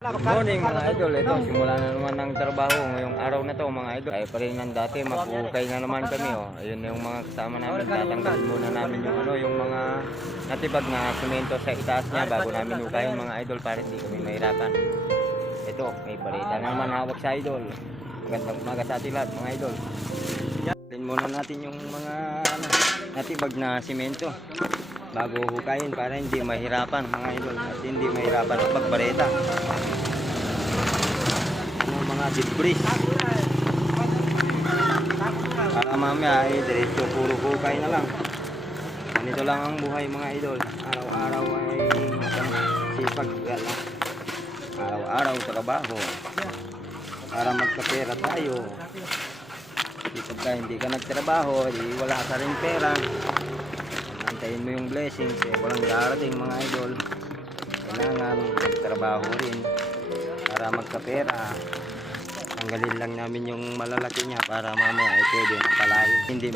Good morning mga idol, ito simula na naman ng trabaho ngayong araw na to mga idol. Kaya pa rin ng dati, mag-ukay na naman kami Ayun yung mga kasama namin, tatanggalin muna namin yung mga natibag na semento sa itaas niya bago namin ukayin mga idol para hindi kami mahirapan. Ito, may balita na naman hawak sa idol. Magandang umaga sa ating lahat mga idol. Tingnan muna natin yung mga natibag na semento bago hukayin para hindi mahirapan mga idol at hindi mahirapan ang pagbareta. Mga debris para mamaya ay diretso puro hukay na lang. Ganito lang ang buhay mga idol, araw-araw ay sipag lang, araw-araw trabaho para magkapera tayo. Pagka hindi ka nagtrabaho di wala ka rin pera, antayin mo yung blessings walang darating mga idol. Kailangan magtrabaho rin para magkapera. Tanggalin lang namin yung malalaki niya para mamaya ay pwede palayin. Hindi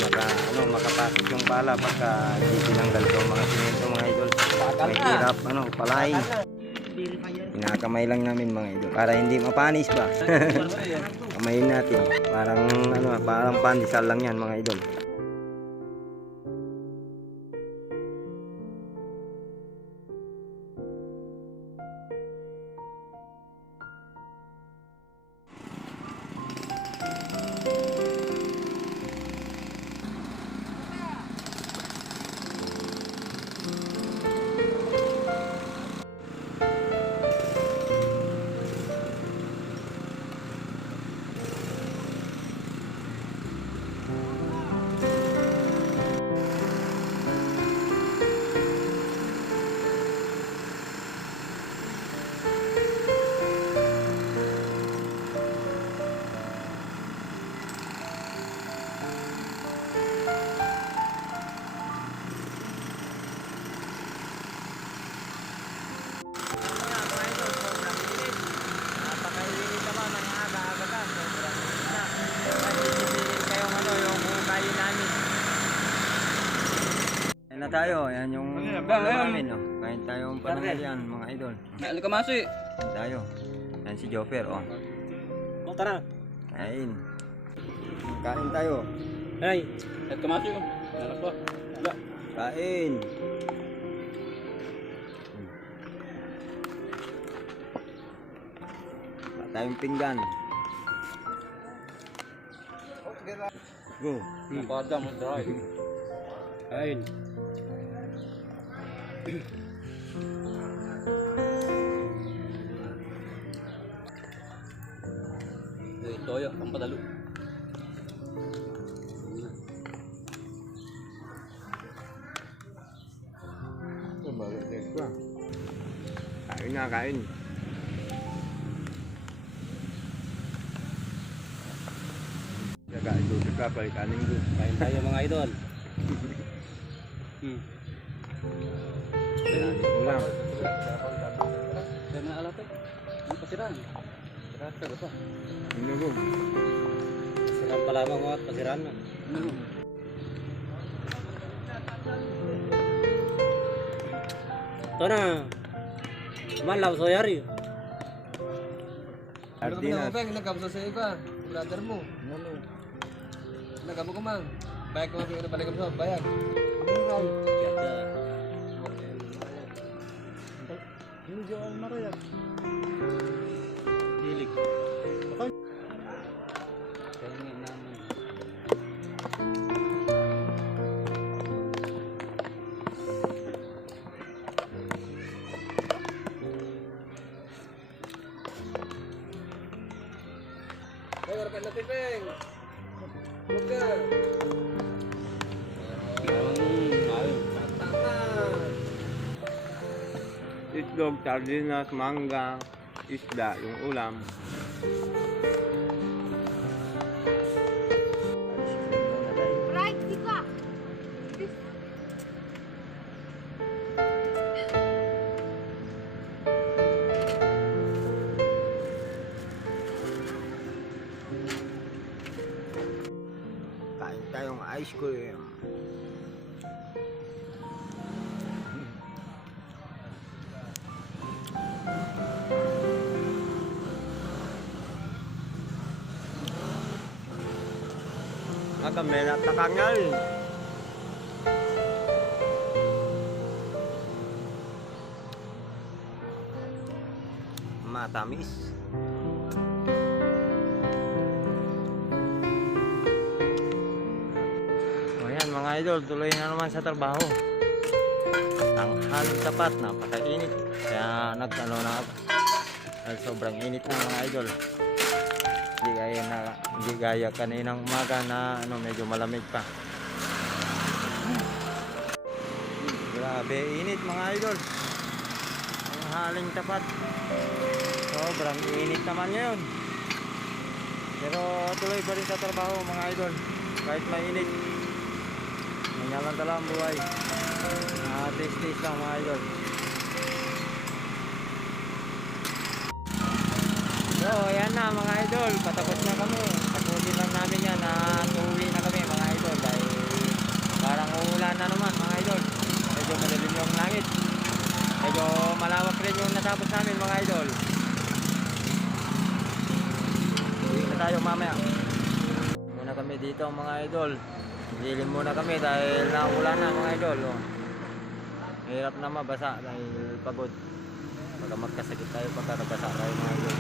makapasok yung pala pagka hindi tinanggal itong mga simento mga idol. May hirap palayin. Pinakamay lang namin mga idol para hindi mapanis ba. Kamayin natin. Parang pandesal lang yan mga idol. Na tayo, yan yung namin kain tayo ang panangalian mga idol. Ano ka masi? Kain tayo. Yan si Joffer Tara. Kain. Kain tayo. Hey, ano ka masi? Anak ko. Kain. Wala tayong pinggan. Go. Napada mo dry. Kain. Toyo, pampadalo. Kain na, kain. Kakain doon ka, palikanin doon. Kain tayo mga idol. Kailangan mo lang. Kaya na alapit. Ang pasiran. Pasiran ka ba? Ano go? Pasiran pa lamang mo at pasiran mo. Ito na. Malaw so yari. Ardinas. Nagkamsa sa iba, brother mo. Ano? Nagkamo ko man. Bayag ko mabigyan na balik sa bayag. Hindi ako marayag. Hilig. Kaya naman. Bayar ka na tipeng. Buka. Itlog, sardinas, mangga, isda, yung ulam. Right, di ba? Kain tayong ice cream. Agam na natakangal. Matamis. O yan mga idol, tuloy na naman sa trabaho. Tanghaling tapat, napakainit. Kaya nag-ano na ako. Dahil sobrang init na mga idol. Hindi gaya kaninang umaga na medyo malamig pa. Grabe init mga idol. Ang haling tapat. Sobrang init naman ngayon. Pero tuloy pa rin sa trabaho mga idol. Kahit mainit. Manyalan tala ang buhay. Taste lang mga idol. So ayan na mga idol. Patapos na kami. Tapusin lang namin yan na tuwi na kami mga idol. Dahil parang uulan na naman mga idol. Medyo madilim yung langit. Medyo malawak rin yung natapos namin mga idol. Uwi na tayo mamaya. Muna kami dito mga idol. Dilim muna kami dahil naulan na mga idol. Oh. Hirap na mabasa dahil pagod. Baka magkasakit tayo pagka nabasa tayo mga idol.